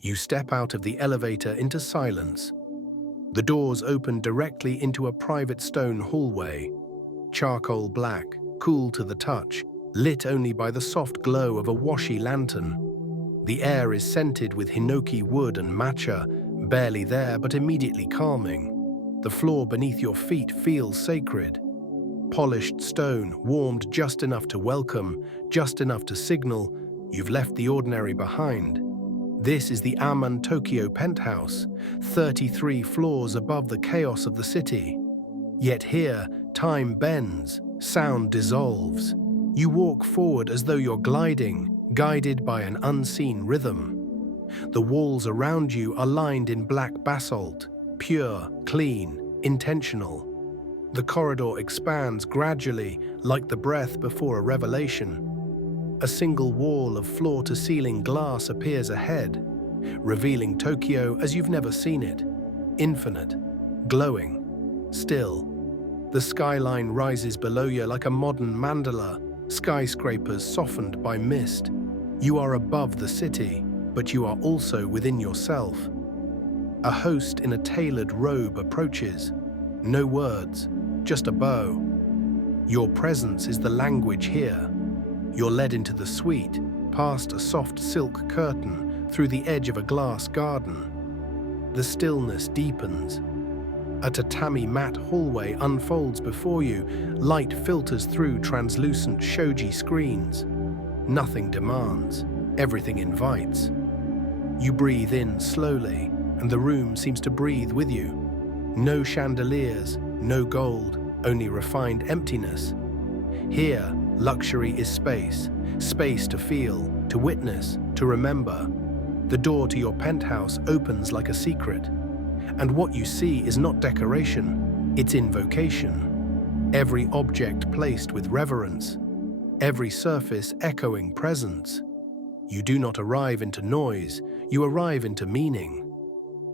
You step out of the elevator into silence. The doors open directly into a private stone hallway, charcoal black, cool to the touch, lit only by the soft glow of a washi lantern. The air is scented with hinoki wood and matcha, barely there but immediately calming. The floor beneath your feet feels sacred. Polished stone, warmed just enough to welcome, just enough to signal, you've left the ordinary behind. This is the Aman Tokyo Penthouse, 33 floors above the chaos of the city. Yet here, time bends, sound dissolves. You walk forward as though you're gliding, guided by an unseen rhythm. The walls around you are lined in black basalt, pure, clean, intentional. The corridor expands gradually, like the breath before a revelation. A single wall of floor-to-ceiling glass appears ahead, revealing Tokyo as you've never seen it. Infinite, glowing, still. The skyline rises below you like a modern mandala, skyscrapers softened by mist. You are above the city, but you are also within yourself. A host in a tailored robe approaches. No words, just a bow. Your presence is the language here. You're led into the suite, past a soft silk curtain, through the edge of a glass garden. The stillness deepens. A tatami mat hallway unfolds before you, light filters through translucent shoji screens. Nothing demands, everything invites. You breathe in slowly, and the room seems to breathe with you. No chandeliers, no gold, only refined emptiness. Here, luxury is space, space to feel, to witness, to remember. The door to your penthouse opens like a secret. And what you see is not decoration, it's invocation. Every object placed with reverence, every surface echoing presence. You do not arrive into noise, you arrive into meaning.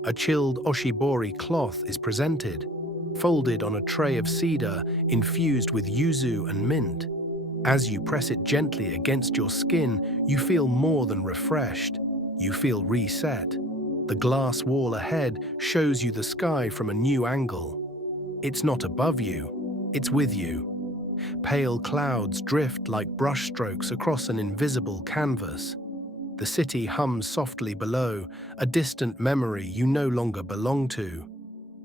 A chilled oshibori cloth is presented, folded on a tray of cedar infused with yuzu and mint. As you press it gently against your skin, you feel more than refreshed. You feel reset. The glass wall ahead shows you the sky from a new angle. It's not above you, it's with you. Pale clouds drift like brushstrokes across an invisible canvas. The city hums softly below, a distant memory you no longer belong to.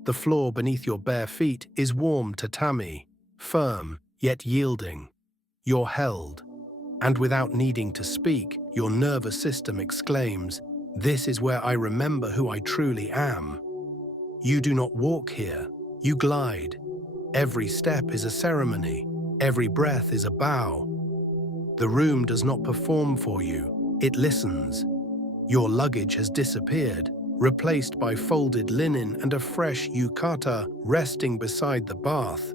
The floor beneath your bare feet is warm tatami, firm yet yielding. You're held, and without needing to speak, your nervous system exclaims, "This is where I remember who I truly am." You do not walk here, you glide. Every step is a ceremony, every breath is a bow. The room does not perform for you, it listens. Your luggage has disappeared, replaced by folded linen and a fresh yukata resting beside the bath.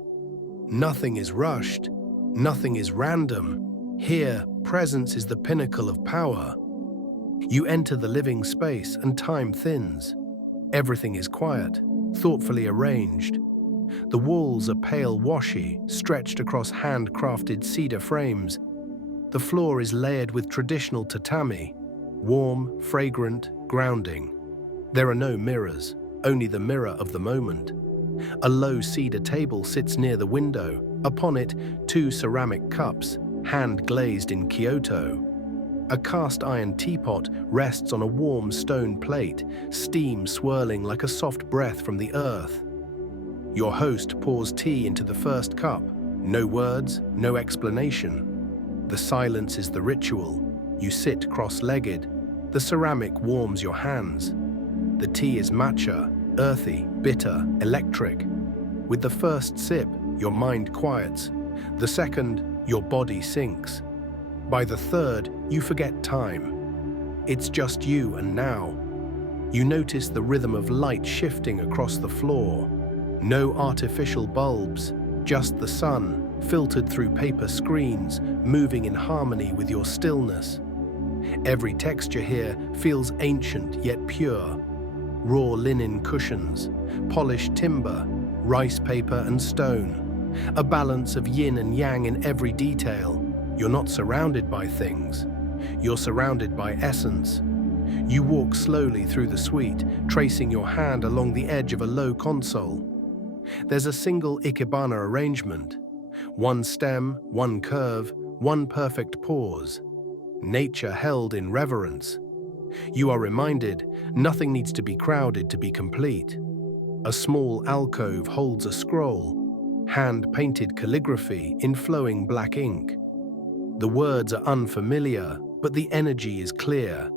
Nothing is rushed, nothing is random. Here, presence is the pinnacle of power. You enter the living space and time thins. Everything is quiet, thoughtfully arranged. The walls are pale washi, stretched across handcrafted cedar frames. The floor is layered with traditional tatami, warm, fragrant, grounding. There are no mirrors, only the mirror of the moment. A low cedar table sits near the window. Upon it, 2 ceramic cups, hand-glazed in Kyoto. A cast-iron teapot rests on a warm stone plate, steam swirling like a soft breath from the earth. Your host pours tea into the first cup. No words, no explanation. The silence is the ritual. You sit cross-legged. The ceramic warms your hands. The tea is matcha, earthy, bitter, electric. With the first sip, your mind quiets. The second, your body sinks. By the third, you forget time. It's just you and now. You notice the rhythm of light shifting across the floor. No artificial bulbs, just the sun, filtered through paper screens, moving in harmony with your stillness. Every texture here feels ancient yet pure. Raw linen cushions, polished timber, rice paper and stone. A balance of yin and yang in every detail. You're not surrounded by things. You're surrounded by essence. You walk slowly through the suite, tracing your hand along the edge of a low console. There's a single ikebana arrangement. One stem, one curve, one perfect pause. Nature held in reverence. You are reminded nothing needs to be crowded to be complete. A small alcove holds a scroll, hand-painted calligraphy in flowing black ink. The words are unfamiliar, but the energy is clear.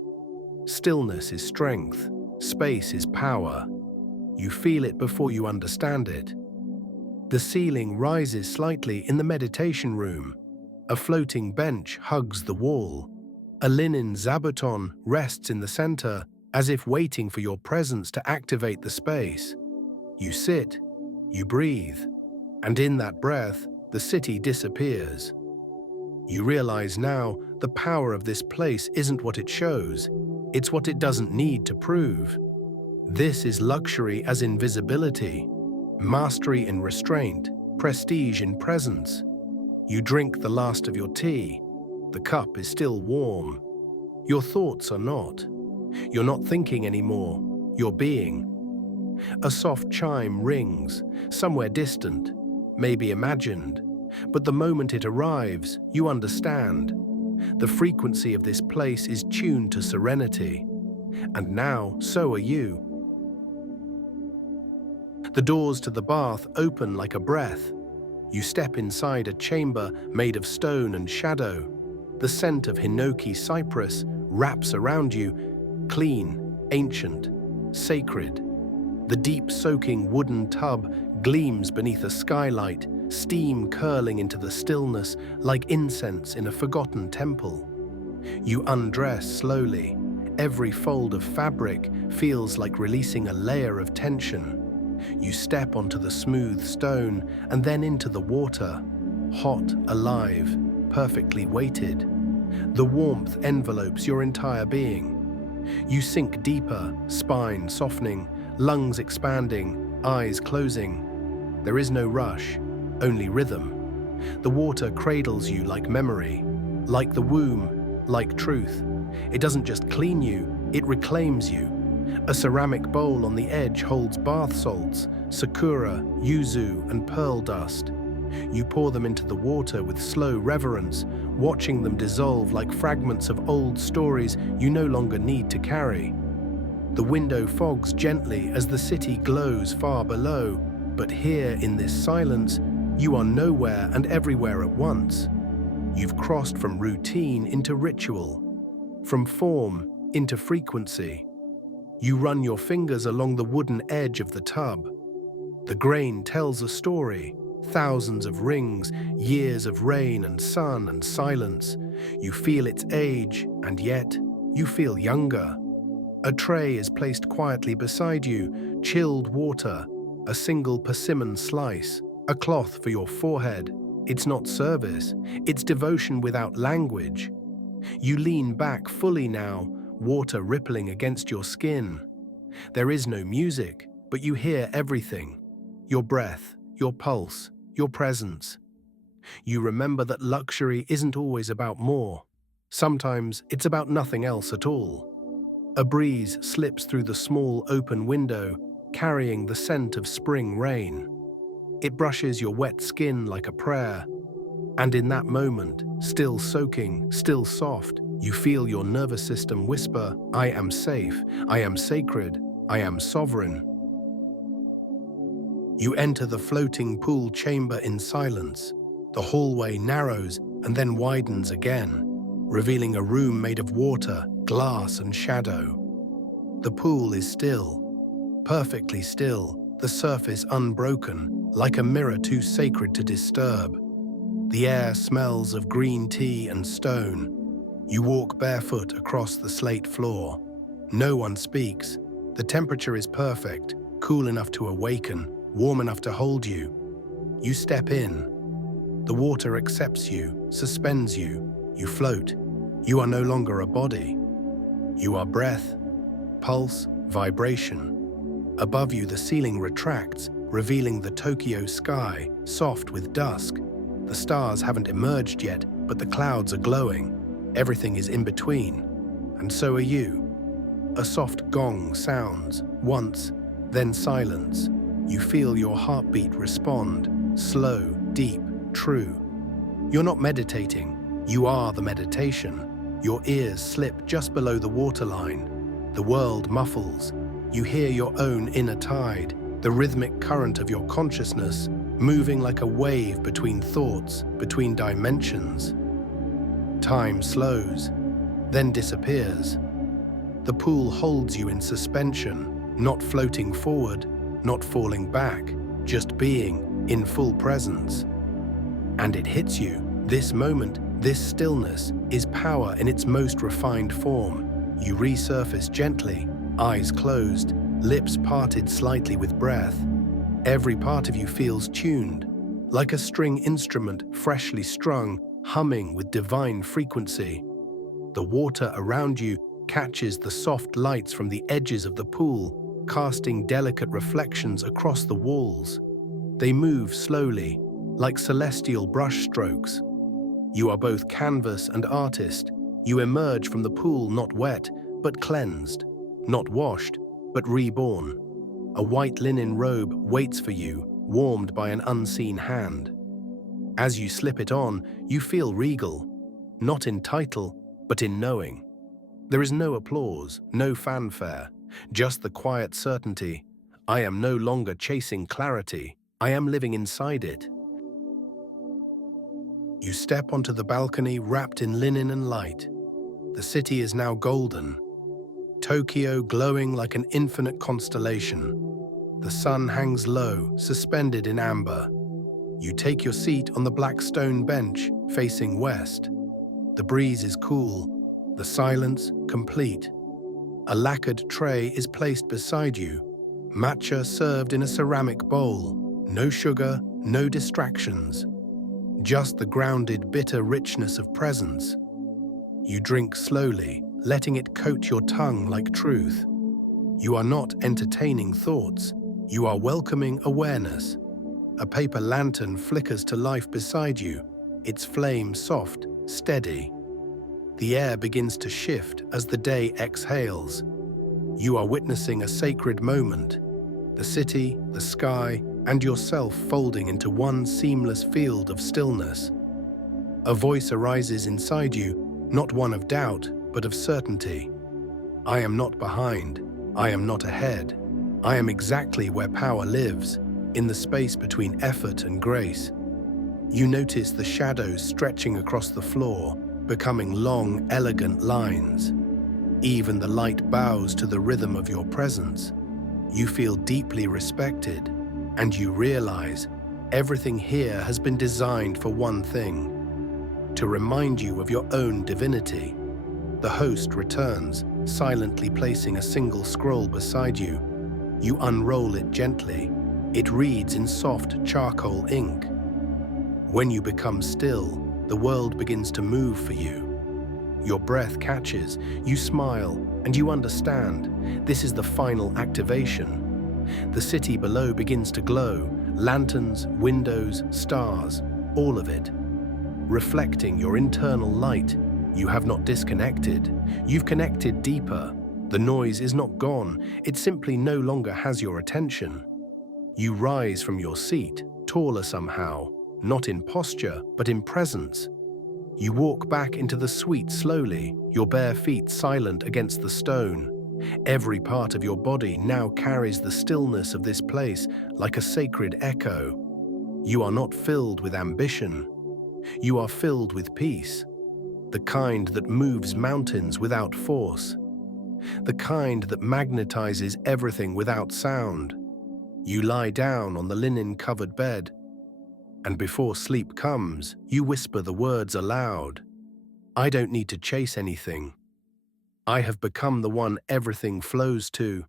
Stillness is strength, space is power. You feel it before you understand it. The ceiling rises slightly in the meditation room. A floating bench hugs the wall. A linen zabuton rests in the center, as if waiting for your presence to activate the space. You sit, you breathe, and in that breath, the city disappears. You realize now the power of this place isn't what it shows, it's what it doesn't need to prove. This is luxury as invisibility, mastery in restraint, prestige in presence. You drink the last of your tea. The cup is still warm. Your thoughts are not. You're not thinking anymore. You're being. A soft chime rings, somewhere distant, maybe imagined. But the moment it arrives, you understand. The frequency of this place is tuned to serenity. And now, so are you. The doors to the bath open like a breath. You step inside a chamber made of stone and shadow. The scent of hinoki cypress wraps around you, clean, ancient, sacred. The deep soaking wooden tub gleams beneath a skylight, steam curling into the stillness like incense in a forgotten temple. You undress slowly. Every fold of fabric feels like releasing a layer of tension. You step onto the smooth stone and then into the water, hot, alive, perfectly weighted. The warmth envelopes your entire being. You sink deeper, spine softening, lungs expanding, eyes closing. There is no rush, only rhythm. The water cradles you like memory, like the womb, like truth. It doesn't just clean you, it reclaims you. A ceramic bowl on the edge holds bath salts, sakura, yuzu, and pearl dust. You pour them into the water with slow reverence, watching them dissolve like fragments of old stories you no longer need to carry. The window fogs gently as the city glows far below, but here in this silence, you are nowhere and everywhere at once. You've crossed from routine into ritual, from form into frequency. You run your fingers along the wooden edge of the tub. The grain tells a story, thousands of rings, years of rain and sun and silence. You feel its age, and yet you feel younger. A tray is placed quietly beside you, chilled water, a single persimmon slice, a cloth for your forehead. It's not service, it's devotion without language. You lean back fully now, water rippling against your skin. There is no music, but you hear everything. Your breath, your pulse, your presence. You remember that luxury isn't always about more. Sometimes it's about nothing else at all. A breeze slips through the small open window, carrying the scent of spring rain. It brushes your wet skin like a prayer. And in that moment, still soaking, still soft, you feel your nervous system whisper, "I am safe, I am sacred, I am sovereign." You enter the floating pool chamber in silence. The hallway narrows and then widens again, revealing a room made of water, glass, and shadow. The pool is still, perfectly still, the surface unbroken, like a mirror too sacred to disturb. The air smells of green tea and stone. You walk barefoot across the slate floor. No one speaks. The temperature is perfect, cool enough to awaken, warm enough to hold you. You step in. The water accepts you, suspends you. You float. You are no longer a body. You are breath, pulse, vibration. Above you, the ceiling retracts, revealing the Tokyo sky, soft with dusk. The stars haven't emerged yet, but the clouds are glowing. Everything is in between. And so are you. A soft gong sounds, once, then silence. You feel your heartbeat respond, slow, deep, true. You're not meditating, you are the meditation. Your ears slip just below the waterline. The world muffles. You hear your own inner tide, the rhythmic current of your consciousness, moving like a wave between thoughts, between dimensions. Time slows, then disappears. The pool holds you in suspension, not floating forward, not falling back, just being in full presence. And it hits you. This moment, this stillness, is power in its most refined form. You resurface gently, eyes closed, lips parted slightly with breath. Every part of you feels tuned, like a string instrument freshly strung, humming with divine frequency. The water around you catches the soft lights from the edges of the pool, casting delicate reflections across the walls. They move slowly, like celestial brushstrokes. You are both canvas and artist. You emerge from the pool not wet, but cleansed, not washed, but reborn. A white linen robe waits for you, warmed by an unseen hand. As you slip it on, you feel regal, not in title, but in knowing. There is no applause, no fanfare, just the quiet certainty. I am no longer chasing clarity, I am living inside it. You step onto the balcony wrapped in linen and light. The city is now golden, Tokyo glowing like an infinite constellation. The sun hangs low, suspended in amber. You take your seat on the black stone bench, facing west. The breeze is cool, the silence complete. A lacquered tray is placed beside you, matcha served in a ceramic bowl. No sugar, no distractions. Just the grounded, bitter richness of presence. You drink slowly, letting it coat your tongue like truth. You are not entertaining thoughts, you are welcoming awareness. A paper lantern flickers to life beside you, its flame soft, steady. The air begins to shift as the day exhales. You are witnessing a sacred moment. The city, the sky, and yourself folding into one seamless field of stillness. A voice arises inside you, not one of doubt, but of certainty. I am not behind. I am not ahead. I am exactly where power lives, in the space between effort and grace. You notice the shadows stretching across the floor, becoming long, elegant lines. Even the light bows to the rhythm of your presence. You feel deeply respected, and you realize everything here has been designed for one thing: to remind you of your own divinity. The host returns, silently placing a single scroll beside you. You unroll it gently. It reads in soft charcoal ink. When you become still, the world begins to move for you. Your breath catches, you smile, and you understand. This is the final activation. The city below begins to glow, lanterns, windows, stars, all of it. Reflecting your internal light, you have not disconnected. You've connected deeper. The noise is not gone, it simply no longer has your attention. You rise from your seat, taller somehow, not in posture, but in presence. You walk back into the suite slowly, your bare feet silent against the stone. Every part of your body now carries the stillness of this place like a sacred echo. You are not filled with ambition. You are filled with peace. The kind that moves mountains without force. The kind that magnetizes everything without sound. You lie down on the linen-covered bed, and before sleep comes, you whisper the words aloud. I don't need to chase anything. I have become the one everything flows to.